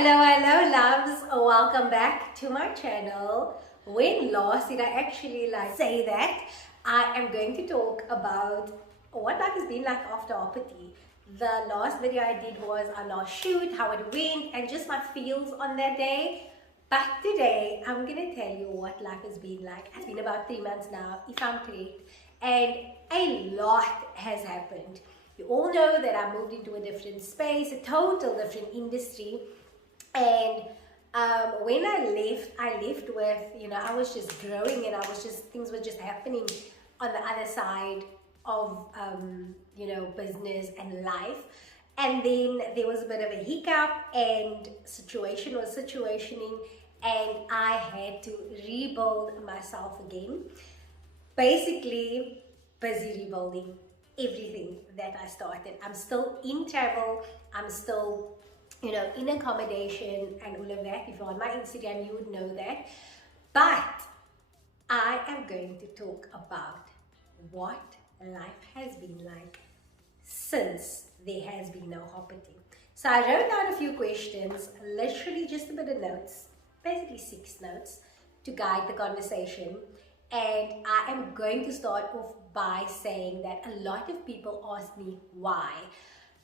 Hello, loves. Welcome back to my channel. When last did I actually say that? I am going to talk about what life has been like after Hoppity. The last video I did was our last shoot, how it went, and just my feels on that day. But today, I'm gonna tell you what life has been like. It's been about 3 months now, if I'm correct, and a lot has happened. You all know that I moved into a different space, a total different industry. And when I left with, I was just growing and things were just happening on the other side of, business and life. And then there was a bit of a hiccup and situation was situationing and I had to rebuild myself again. Basically, busy rebuilding everything that I started. I'm still in travel, I'm still in accommodation and all of that. If you're on my Instagram, you would know that. But I am going to talk about what life has been like since there has been no Hoppity. So I wrote down a few questions, literally just a bit of notes, basically 6 notes to guide the conversation. And I am going to start off by saying that a lot of people ask me why.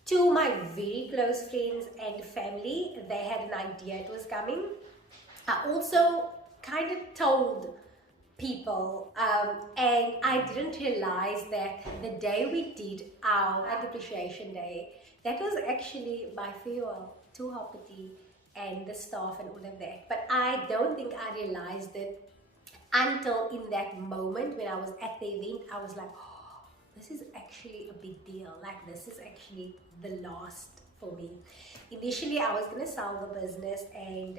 To my very close friends and family, they had an idea it was coming. I also kind of told people, and I didn't realize that the day we did our appreciation day, that was actually my farewell to Hoppity and the staff and all of that. But I don't think I realized it until in that moment when I was at the event. I was like, this is actually a big deal. Like, this is actually the last for me. Initially, I was gonna sell the business, and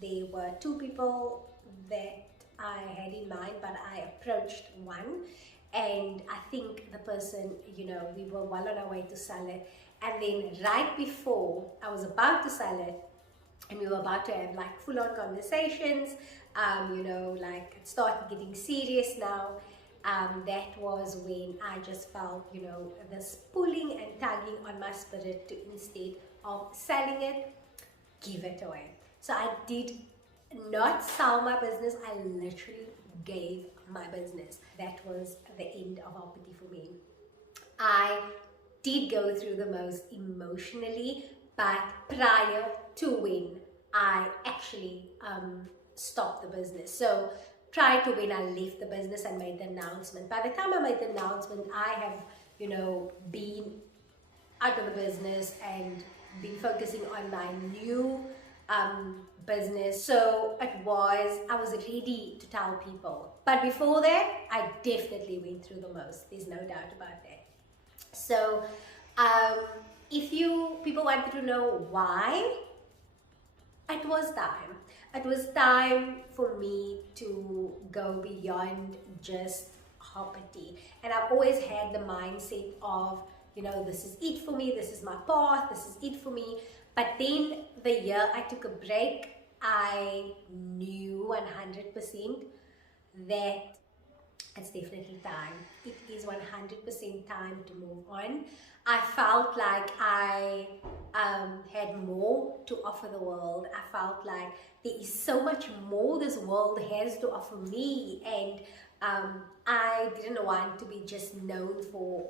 there were 2 people that I had in mind, but I approached one, and I think the person, we were well on our way to sell it. And then right before I was about to sell it, and we were about to have like full-on conversations, it started getting serious now. That was when I just felt, this pulling and tugging on my spirit to, instead of selling it, give it away. So I did not sell my business. I literally gave my business. That was the end of Hoppity for me. I did go through the most emotionally, but prior to when I actually stopped the business. So prior to when I left the business and made the announcement. By the time I made the announcement, I have, been out of the business and been focusing on my new business. So I was ready to tell people. But before that, I definitely went through the most. There's no doubt about that. So if people wanted to know why, it was time. It was time for me to go beyond just Hoppity. And I've always had the mindset of, this is it for me, this is my path, this is it for me. But then the year I took a break, I knew 100% that it's definitely time. It is 100% time to move on. I felt like I had more to offer the world. I felt like there is so much more this world has to offer me, and I didn't want to be just known for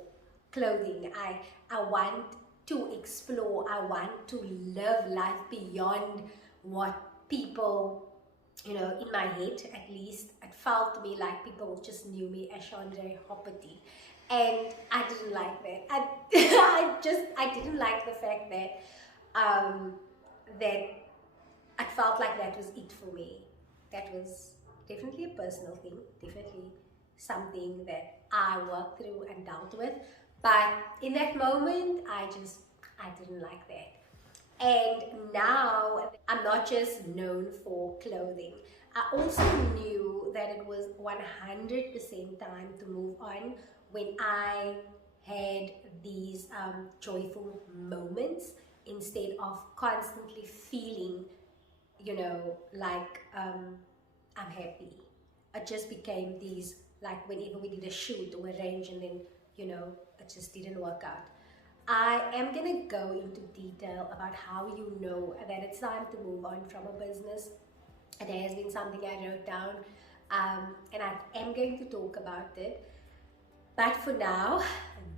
clothing. I want to explore. I want to live life beyond what people, in my head at least, it felt to me like people just knew me as Chandre Hoppity. And I didn't like that. I didn't like the fact that that I felt like that was it for me. That was definitely a personal thing, definitely something that I worked through and dealt with. But in that moment, I didn't like that. And now I'm not just known for clothing. I also knew that it was 100% time to move on when I had these joyful moments, instead of constantly feeling, like I'm happy. It just became these, like whenever we did a shoot or a range, and then, it just didn't work out. I am gonna go into detail about how you know that it's time to move on from a business. There has been something I wrote down, and I am going to talk about it. But for now,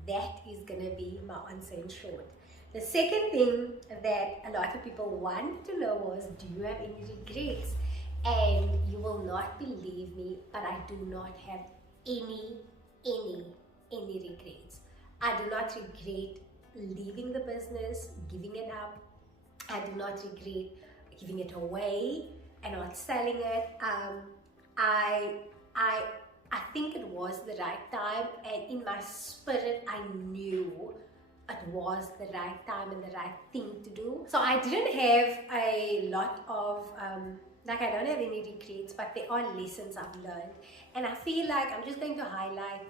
that is gonna be my answer in short. The second thing that a lot of people want to know was, do you have any regrets? And you will not believe me, but I do not have any regrets. I do not regret leaving the business, giving it up. I do not regret giving it away and not selling it. I think it was the right time, and in my spirit I knew it was the right time and the right thing to do. So I didn't have a lot of like, I don't have any regrets, but there are lessons I've learned, and I feel like I'm just going to highlight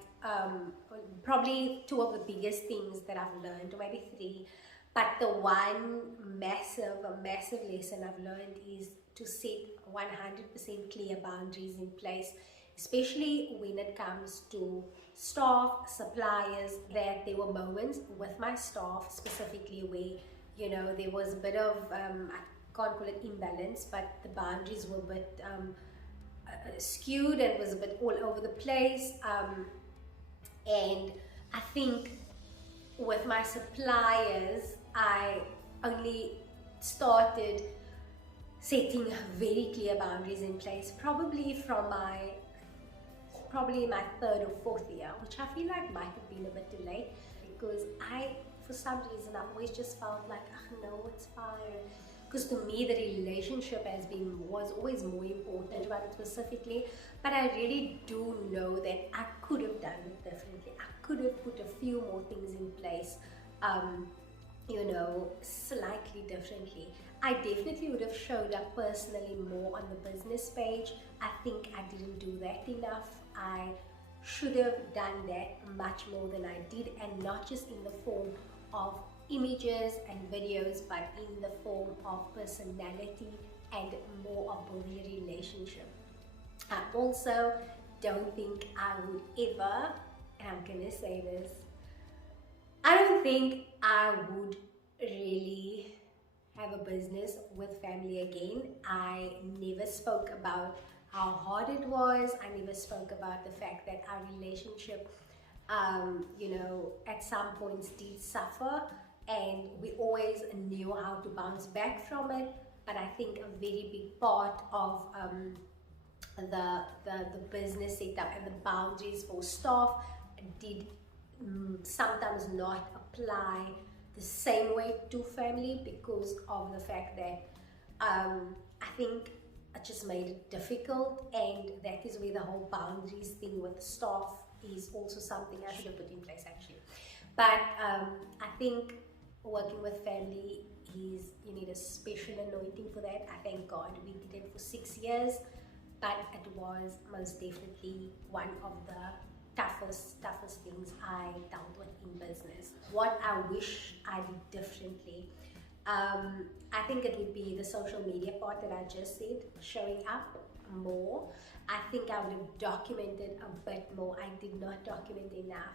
probably two of the biggest things that I've learned, or maybe three. But the one massive lesson I've learned is to set 100% clear boundaries in place, especially when it comes to staff, suppliers. That there were moments with my staff specifically where, you know, there was a bit of, I can't call it imbalance, but the boundaries were a bit skewed and was a bit all over the place. And I think with my suppliers, I only started setting very clear boundaries in place probably from my third or fourth year, which I feel like might have been a bit too late, because for some reason I always just felt like, oh no, it's fine. Because to me the relationship was always more important about it specifically. But I really do know that I could have done it differently. I could have put a few more things in place, you know, slightly differently. I definitely would have showed up personally more on the business page. I think I didn't do that enough. I should have done that much more than I did, and not just in the form of images and videos, but in the form of personality and more of building a relationship. I also don't think I would ever, and I'm gonna say this, I don't think I would really have a business with family again. I never spoke about how hard it was. I never spoke about the fact that our relationship, you know, at some points did suffer, and we always knew how to bounce back from it. But I think a very big part of the business setup and the boundaries for staff did sometimes not apply the same way to family, because of the fact that I think it just made it difficult, and that is where the whole boundaries thing with staff is also something I should have put in place actually. But I think working with family is, you need a special anointing for that. I thank God we did it for 6 years, but it was most definitely one of the toughest things I dealt with in business. What I wish I did differently, I think it would be the social media part that I just said, showing up more. I think I would have documented a bit more. I did not document enough.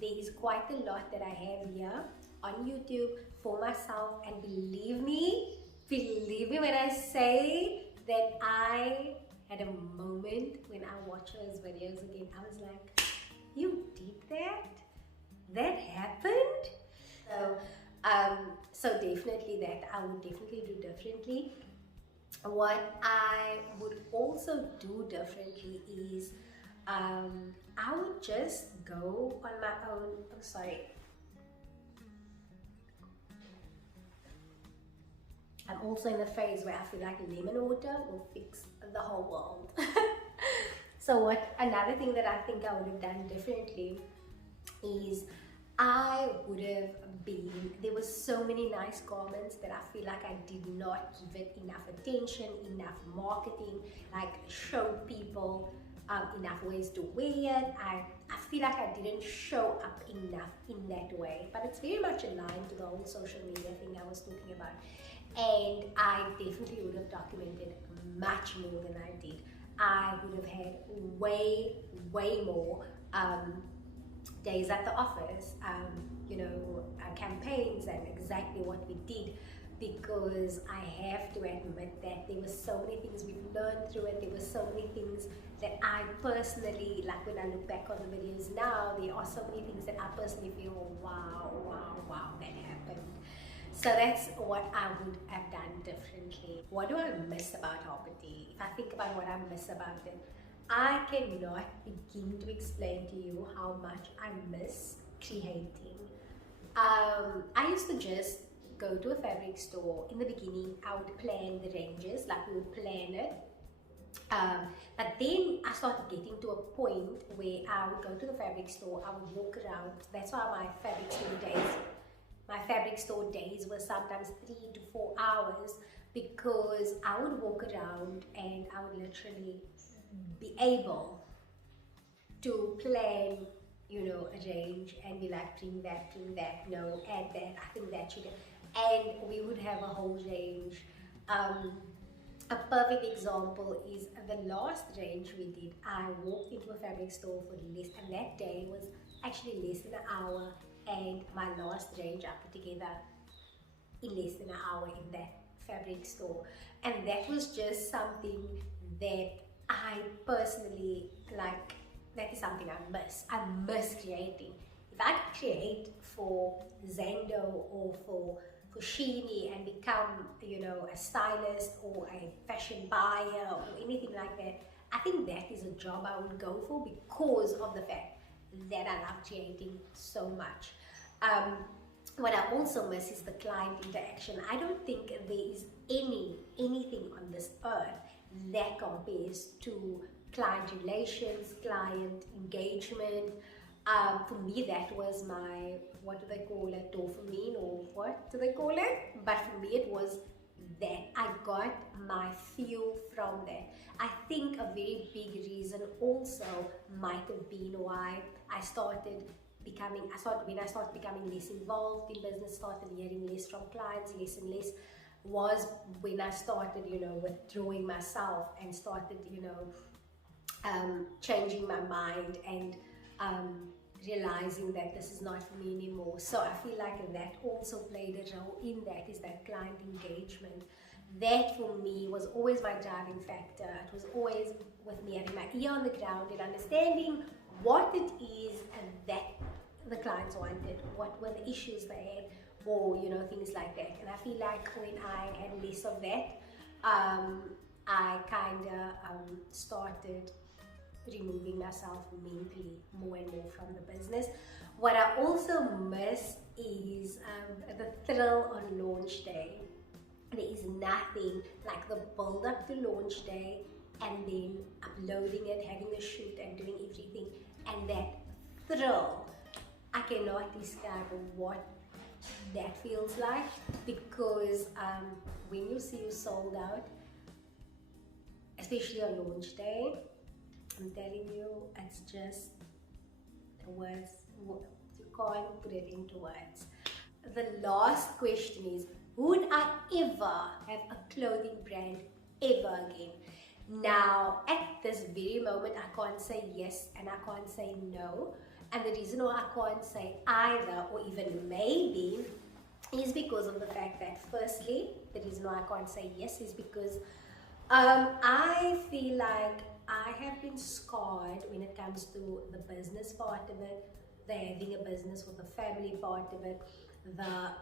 There is quite a lot that I have here on YouTube for myself, and believe me when I say that I had a moment when I watched those videos again. I was like, you did that? That happened? So definitely that I would definitely do differently. What I would also do differently is I would just go on my own. I'm sorry. I'm also in the phase where I feel like lemon water will fix the whole world. So another thing that I think I would have done differently is I would have there were so many nice garments that I feel like I did not give it enough attention, enough marketing, like showed people enough ways to wear it. I feel like I didn't show up enough in that way, but it's very much aligned to the whole social media thing I was talking about. And I definitely would have documented much more than I did. I would have had way more days at the office, campaigns and exactly what we did, because I have to admit that there were so many things we've learned through it. There were so many things that I personally, like when I look back on the videos now, there are so many things that I personally feel, wow, that happened. So that's what I would have done differently. What do I miss about Hoppity? If I think about what I miss about it, I cannot begin to explain to you how much I miss creating. I used to just go to a fabric store. In the beginning, I would plan the ranges, like we would plan it. But then I started getting to a point where I would go to the fabric store, I would walk around. That's why my fabric store days were sometimes 3 to 4 hours, because I would walk around and I would literally be able to plan, a range and be like, bring that, no, add that, I think that should, and we would have a whole range. A perfect example is the last range we did. I walked into a fabric store for less, and that day was actually less than an hour, and my last range I put together in less than an hour in that fabric store. And that was just something that I personally like. That is something I miss. I miss creating. If I could create for Zando or for Sheeny and become, a stylist or a fashion buyer or anything like that, I think that is a job I would go for, because of the fact that I love creating so much. What I also miss is the client interaction. I don't think there is anything on this earth that compares to client relations, client engagement. For me, that was my, what do they call it, dopamine, or what do they call it? But for me, it was that I got my fuel from that. I think a very big reason also might have been why when I started becoming less involved in business, started hearing less from clients, less and less, was when I started, withdrawing myself and started, changing my mind and realizing that this is not for me anymore. So I feel like that also played a role in that, is that client engagement. That for me was always my driving factor. It was always with me having my ear on the ground and understanding what it is and that the clients wanted, what were the issues they had, or things like that. And I feel like when I had less of that, I kind of started removing myself mentally more and more from the business. What I also miss is the thrill on launch day. There is nothing like the build up to launch day and then uploading it, having the shoot and doing everything, and that thrill. I cannot describe what that feels like, because when you see you sold out, especially on launch day, I'm telling you, it's just words, you can't put it into words. The last question is, would I ever have a clothing brand ever again? Now, at this very moment, I can't say yes and I can't say no. And the reason why I can't say either or even maybe is because of the fact that, firstly, the reason why I can't say yes is because I feel like I have been scarred when it comes to the business part of it, the having a business with the family part of it, the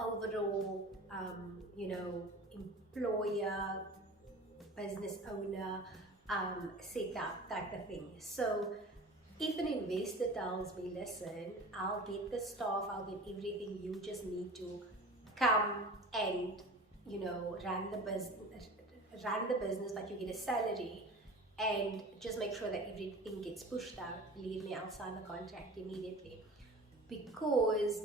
overall, employer, business owner setup type of thing. So if an investor tells me, listen, I'll get the staff, I'll get everything, you just need to come and run the business, but you get a salary, and just make sure that everything gets pushed out, believe me, I'll sign the contract immediately, because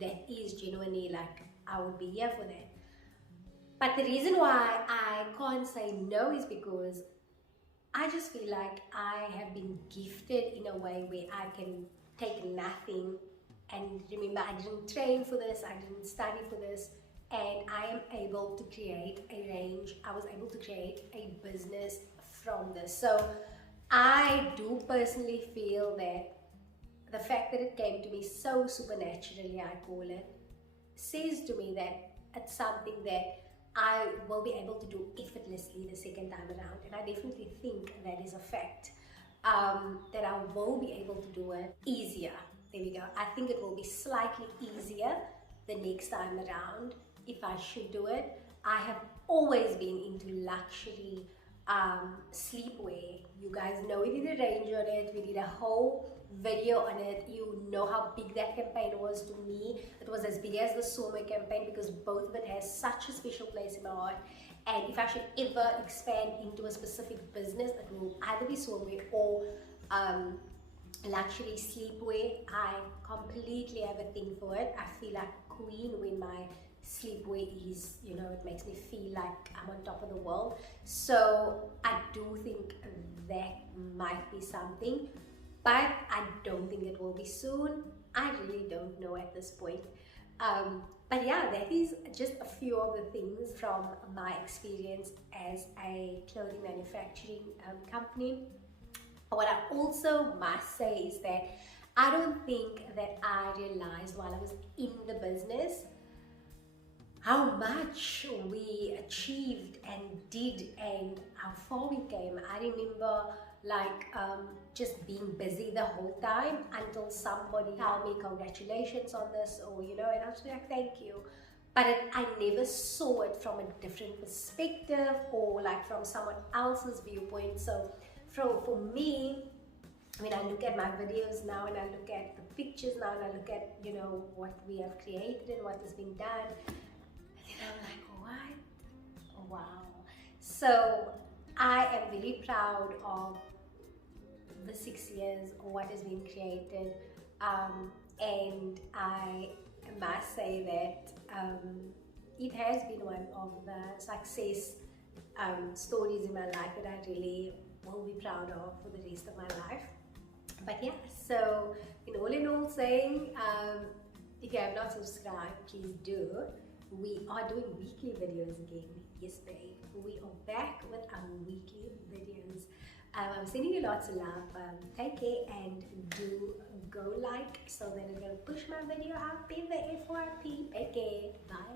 that is genuinely like, I would be here for that. But the reason why I can't say no is because I just feel like I have been gifted in a way where I can take nothing. And remember, I didn't train for this, I didn't study for this, and I am able to create a range. I was able to create a business from this. So I do personally feel that the fact that it came to me so supernaturally, I call it, says to me that it's something that I will be able to do effortlessly the second time around. And I definitely think that is a fact, that I will be able to do it easier. There we go. I think it will be slightly easier the next time around if I should do it. I have always been into luxury sleepwear. You guys know we did a range on it, we did a whole video on it. You know how big that campaign was to me. It was as big as the Soooo campaign because both of it has such a special place in my heart. And if I should ever expand into a specific business, it will either be Soooo or luxury sleepwear. I completely have a thing for it. I feel like a queen when my sleepwear is, you know, it makes me feel like I'm on top of the world. So I do think that might be something, but I don't think it will be soon. I really don't know at this point. But yeah, that is just a few of the things from my experience as a clothing manufacturing company. What I also must say is that I don't think that I realized while I was in the business how much we achieved and did and how far we came. I remember like just being busy the whole time until somebody told me congratulations on this, or you know, and I was like thank you. But I never saw it from a different perspective or like from someone else's viewpoint. So for me, when I look at my videos now and I look at the pictures now and I look at, you know, what we have created and what has been done, and I'm like, what? Oh, wow. So I am very proud of the 6 years of what has been created, and I must say that it has been one of the success stories in my life that I really will be proud of for the rest of my life. But yeah, so in all saying, if you have not subscribed, please do. We are doing weekly videos again. Yes, babe. We are back with our weekly videos. I'm sending you lots of love. Take care and do go like so that it will push my video up in the FYP. Take care. Bye.